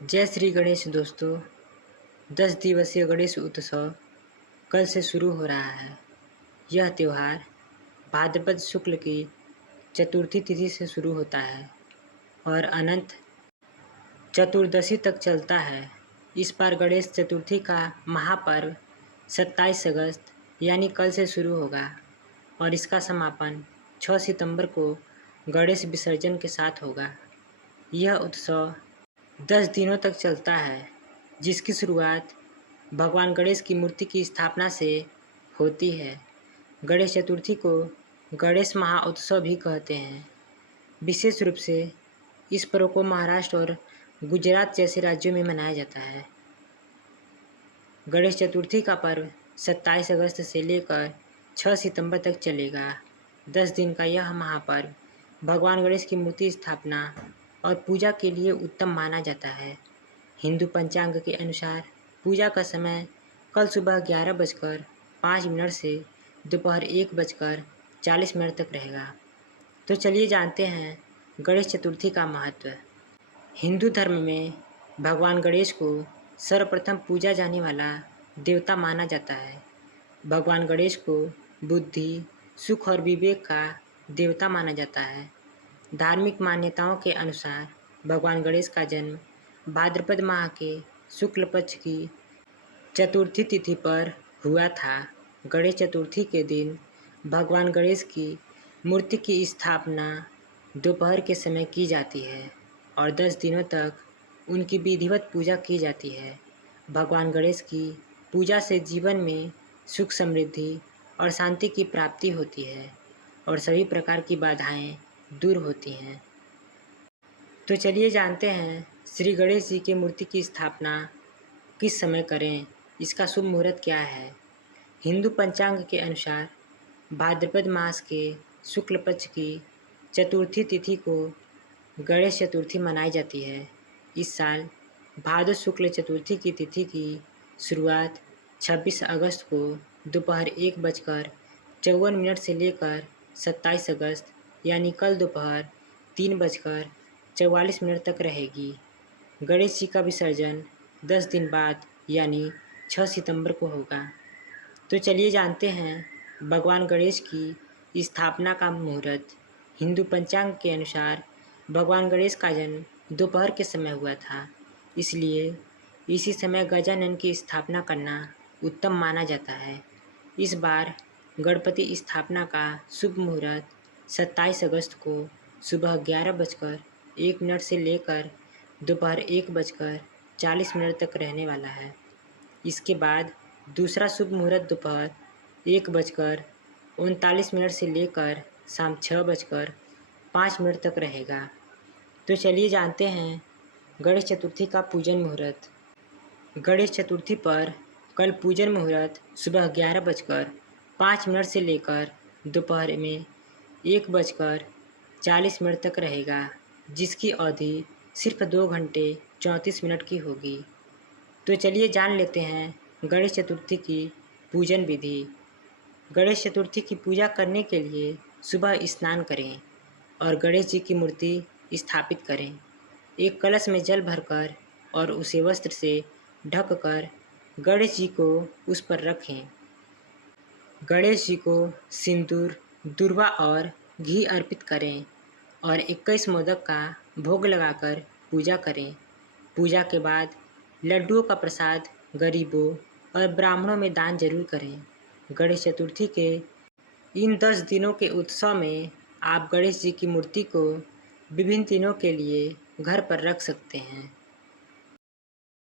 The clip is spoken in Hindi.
जय श्री गणेश दोस्तों। 10 दिवसीय गणेश उत्सव कल से शुरू हो रहा है। यह त्यौहार भाद्रपद शुक्ल की चतुर्थी तिथि से शुरू होता है और अनंत चतुर्दशी तक चलता है। इस बार गणेश चतुर्थी का महापर्व 27 अगस्त यानी कल से शुरू होगा और इसका समापन 6 सितंबर को गणेश विसर्जन के साथ होगा। यह उत्सव 10 दिनों तक चलता है, जिसकी शुरुआत भगवान गणेश की मूर्ति की स्थापना से होती है। गणेश चतुर्थी को गणेश महाउत्सव भी कहते हैं। विशेष रूप से इस पर्व को महाराष्ट्र और गुजरात जैसे राज्यों में मनाया जाता है। गणेश चतुर्थी का पर्व 27 अगस्त से लेकर 6 सितंबर तक चलेगा। 10 दिन का यह महापर्व भगवान गणेश की मूर्ति स्थापना और पूजा के लिए उत्तम माना जाता है। हिंदू पंचांग के अनुसार पूजा का समय कल सुबह 11:05 से दोपहर 1:40 तक रहेगा। तो चलिए जानते हैं गणेश चतुर्थी का महत्व। हिंदू धर्म में भगवान गणेश को सर्वप्रथम पूजा जाने वाला देवता माना जाता है। भगवान गणेश को बुद्धि, सुख और विवेक का देवता माना जाता है। धार्मिक मान्यताओं के अनुसार भगवान गणेश का जन्म भाद्रपद माह के शुक्ल पक्ष की चतुर्थी तिथि पर हुआ था। गणेश चतुर्थी के दिन भगवान गणेश की मूर्ति की स्थापना दोपहर के समय की जाती है और 10 दिनों तक उनकी विधिवत पूजा की जाती है। भगवान गणेश की पूजा से जीवन में सुख, समृद्धि और शांति की प्राप्ति होती है और सभी प्रकार की बाधाएं दूर होती हैं। तो चलिए जानते हैं श्री गणेश जी की मूर्ति की स्थापना किस समय करें, इसका शुभ मुहूर्त क्या है। हिंदू पंचांग के अनुसार भाद्रपद मास के शुक्ल पक्ष की चतुर्थी तिथि को गणेश चतुर्थी मनाई जाती है। इस साल भाद्र शुक्ल चतुर्थी की तिथि की शुरुआत 26 अगस्त को दोपहर 1:54 से लेकर 27 अगस्त यानी कल दोपहर 3:44 तक रहेगी। गणेश जी का विसर्जन 10 दिन बाद यानी 6 सितंबर को होगा। तो चलिए जानते हैं भगवान गणेश की स्थापना का मुहूर्त। हिंदू पंचांग के अनुसार भगवान गणेश का जन्म दोपहर के समय हुआ था, इसलिए इसी समय गजानन की स्थापना करना उत्तम माना जाता है। इस बार गणपति स्थापना का शुभ मुहूर्त 27 अगस्त को सुबह 11:01 से लेकर दोपहर 1:40 तक रहने वाला है। इसके बाद दूसरा शुभ मुहूर्त दोपहर 1:39 से लेकर शाम 6:05 तक रहेगा। तो चलिए जानते हैं गणेश चतुर्थी का पूजन मुहूर्त। गणेश चतुर्थी पर कल पूजन मुहूर्त सुबह 11:05 से लेकर दोपहर में 1:40 तक रहेगा, जिसकी अवधि सिर्फ 2 घंटे 34 मिनट की होगी। तो चलिए जान लेते हैं गणेश चतुर्थी की पूजन विधि। गणेश चतुर्थी की पूजा करने के लिए सुबह स्नान करें और गणेश जी की मूर्ति स्थापित करें। एक कलश में जल भरकर और उसे वस्त्र से ढककर गणेश जी को उस पर रखें। गणेश जी को सिंदूर, दूर्वा और घी अर्पित करें और 21 मोदक का भोग लगाकर पूजा करें। पूजा के बाद लड्डुओं का प्रसाद गरीबों और ब्राह्मणों में दान जरूर करें। गणेश चतुर्थी के इन 10 दिनों के उत्सव में आप गणेश जी की मूर्ति को विभिन्न दिनों के लिए घर पर रख सकते हैं।